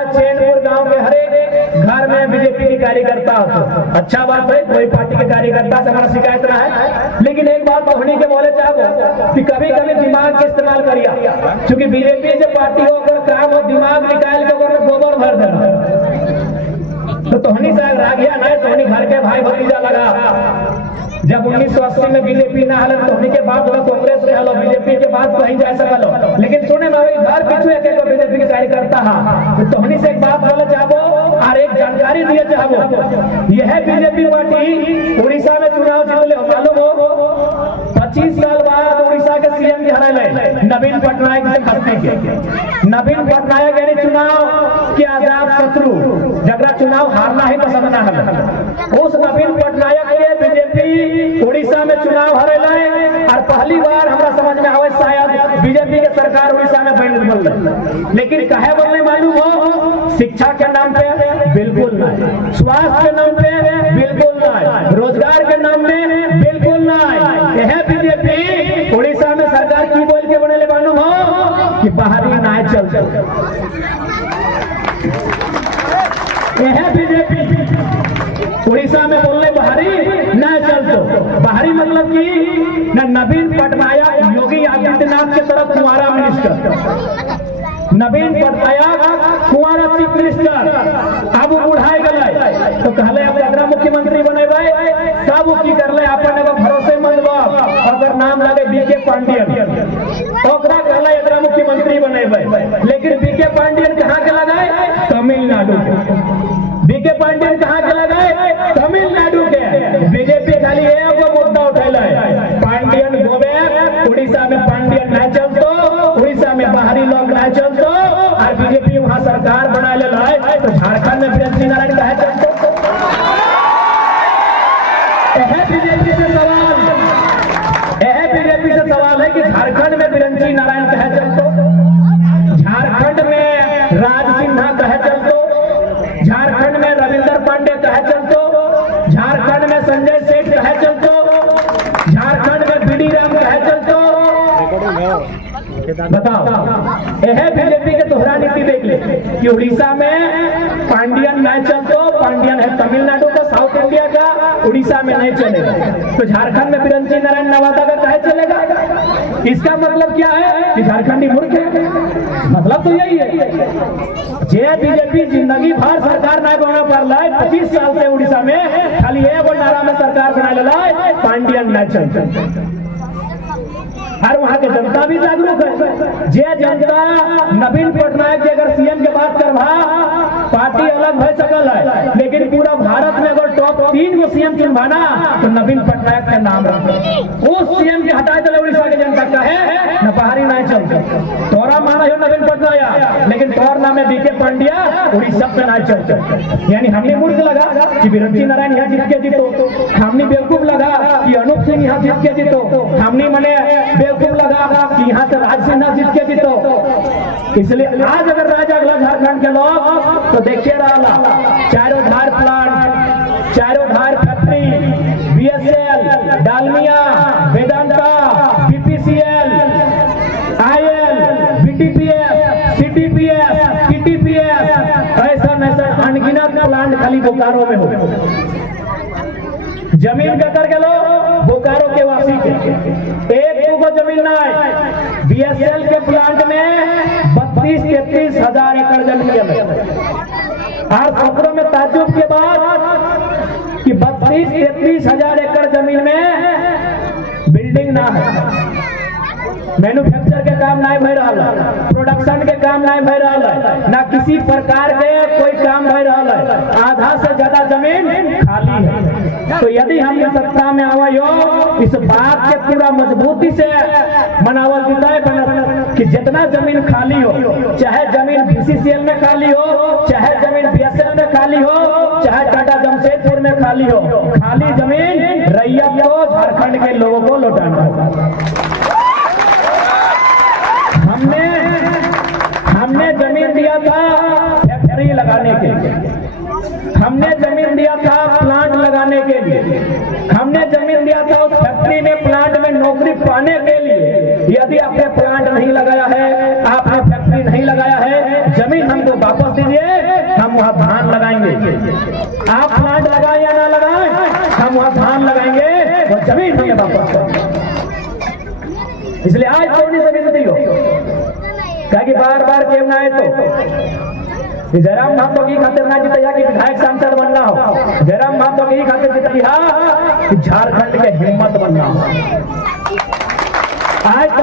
हुआ चैनपुर गांव के हर एक घर में बीजेपी के कार्यकर्ता होते। अच्छा बात है, कोई पार्टी के कार्यकर्ता से हमारा शिकायत ना है, लेकिन एक बात पढ़ने के बोले चाहो कि कभी कभी दिमाग के इस्तेमाल करिए, क्योंकि बीजेपी जो पार्टी हो अगर काम हो दिमाग निकाल के अगर गोबर भर देना तो तोहनी से रागिया नहीं, तोहनी घर के भाई भतीजा लगा। जब 1980 में बीजेपी ना हल तोहनी के बाद कांग्रेस में हलो, बीजेपी के बाद कहीं जा सकलो, लेकिन सुने में घर पीछे एक बीजेपी के कार्यकर्ता है। तो तोहनी से एक बात बोले चाहो और एक जानकारी दिए चाहो, यह बीजेपी पार्टी उड़ीसा में चुनाव जीतले हो, मालूम हो 25 साल बाद उड़ीसा के सीएम के हराए नवीन पटनायक से खस्ती के। नवीन पटनायक यानी चुनाव के आजाद शत्रु, जगरा चुनाव हारना ही पसंद ना है, उस नवीन पटनायक के बीजेपी उड़ीसा में चुनाव हरेला और पहली बार हमारा समझ में आवे शायद बीजेपी के सरकार उड़ीसा में बन, लेकिन कहे बोलने मालूम हो शिक्षा के नाम पे बिल्कुल नहीं, स्वास्थ्य के नाम पे बिल्कुल नहीं, रोजगार के नाम में बिल्कुल नहीं। यह बीजेपी उड़ीसा में सरकार की बोल के बने मालूम हो कि बाहरी नाय चलते। यह बीजेपी उड़ीसा में बोलने बाहरी न चलते, बाहरी मतलब कि न नवीन पटनायक योगी आदित्यनाथ के तरफ कुंवारा मिनिस्टर, नवीन पटनायक कुंवारा चीफ मिनिस्टर, अब उड़ाए गए तो कहले अब अगला मुख्यमंत्री बनेबे, तब की करले अपन एगो भरोसेमंद लोग अगर नाम लगे बीके पांडियन ओकरा कहले अगला मुख्यमंत्री बनेबे, लेकिन बीके पांडियन कहां के लगाए? तमिलनाडु के। बीके पांडियन कहां के लगाए? तमिलनाडु के। बीजेपी खाली एगो मुद्दा उठैले पांडियन गोबे, उड़ीसा में पांडियन ना चलतो, उड़ीसा में बाहरी लोग ना चलतो, और बीजेपी वहां सरकार बना ले तो झारखंड में बिरंची नारायण कहे चलतो। बीजेपी से सवाल, बीजेपी से सवाल है कि झारखंड में बिरंची नारायण कहे चलतो, झारखंड में राज सिन्हा कहे चलतो, झारखंड में रविंदर पांडे कहे चलतो, झारखंड में संजय सेठ कहे चलतो, झारखंड में बीडी राम कहे चलतो। बताओ, यह बीजेपी के दोहरा नीति देख ले कि उड़ीसा में पांडियन नहीं चलतो, पांडियन है तमिलनाडु का, साउथ इंडिया का, उड़ीसा में नहीं चलेगा, तो झारखंड में बिरंची नारायण नवादा का कहे चलेगा? इसका मतलब क्या है कि झारखंडी मूर्ख है, मतलब तो यही है। जे बीजेपी जिंदगी भर सरकार नहीं बना पाला, 25 साल से उड़ीसा में खाली एगो नारा में सरकार बना ले पांडियन नहीं चलते, और वहां के जनता भी जागरूक है। जे जनता नवीन पटनायक के अगर सीएम के बात करवा, पार्टी अलग भय सकल है, लेकिन पूरा भारत में अगर टॉप 3 को सीएम चुनवाना तो नवीन पटनायक का नाम रखो। उस सीएम के हटाए चले उड़ीसा के जनता कहे न बाहरी नहीं चलते, तोरा माना हो नवीन पटनायक, लेकिन तोर नाम है बीके पांड्या, उड़ीसा में नहीं चलते। यानी हमने मूर्ख लगा कि बिरंची नारायण यहाँ जीत के जीतो, हमने बेवकूफ लगा कि अनूप सिंह यहाँ जीत के जीतो, हमने मने बेवकूफ लगा कि यहाँ से राज सिन्हा जीत के जीतो। इसलिए आज अगर राजा अगला झारखंड के लोग तो देखिए रहा चारों धार प्लांट, चारों धार factory, BSL, Dalmia, Vedanta, BPCL, IL, BTPS, CTPS, TTPS, ऐसा अनगिनत प्लांट खाली बोकारो में हो। जमीन कतर के लो बोकारो के वासी के एक को जमीन ना है। बीएसएल के प्लांट में 32-33 हजार एकड़ जमीन है, और खबरों में ताज्जुब के बाद कि 32-33 हजार एकड़ जमीन में बिल्डिंग ना है, मैन्युफैक्चर के काम नहीं भय रहा, प्रोडक्शन के काम नहीं भय रहा, ना किसी प्रकार के कोई काम भय रहा है, आधा से ज्यादा जमीन खाली है। तो यदि हम सत्ता में आवे हो, इस बात के पूरा मजबूती से मनावल जीता कि जितना जमीन खाली हो, चाहे जमीन बीसीसीएल में खाली हो, चाहे जमीन बीएसएल में खाली हो, चाहे टाटा जमशेदपुर में खाली हो, खाली जमीन रैयत को, झारखंड के लोगों को लौटाना होगा। हमने जमीन दिया था फैक्ट्री लगाने के लिए, हमने जमीन दिया था प्लांट लगाने के लिए, हमने जमीन दिया था उस फैक्ट्री में प्लांट में नौकरी पाने के लिए। यदि आपने प्लांट नहीं लगाया है, आपने फैक्ट्री नहीं लगाया है, जमीन हमको वापस दीजिए, आप प्लांट लगाए या ना लगाए, हम वहां धान लगाएंगे, वो जमीन हमें वापस करेंगे। इसलिए आज कौन सी विनती हो क्या कि बार बार क्यों ना है तो जयराम महतो की खातिर ना जितया कि विधायक सांसद बनना हो, जयराम महतो की खातिर जितया कि झारखंड के हिम्मत बनना हो। आज तो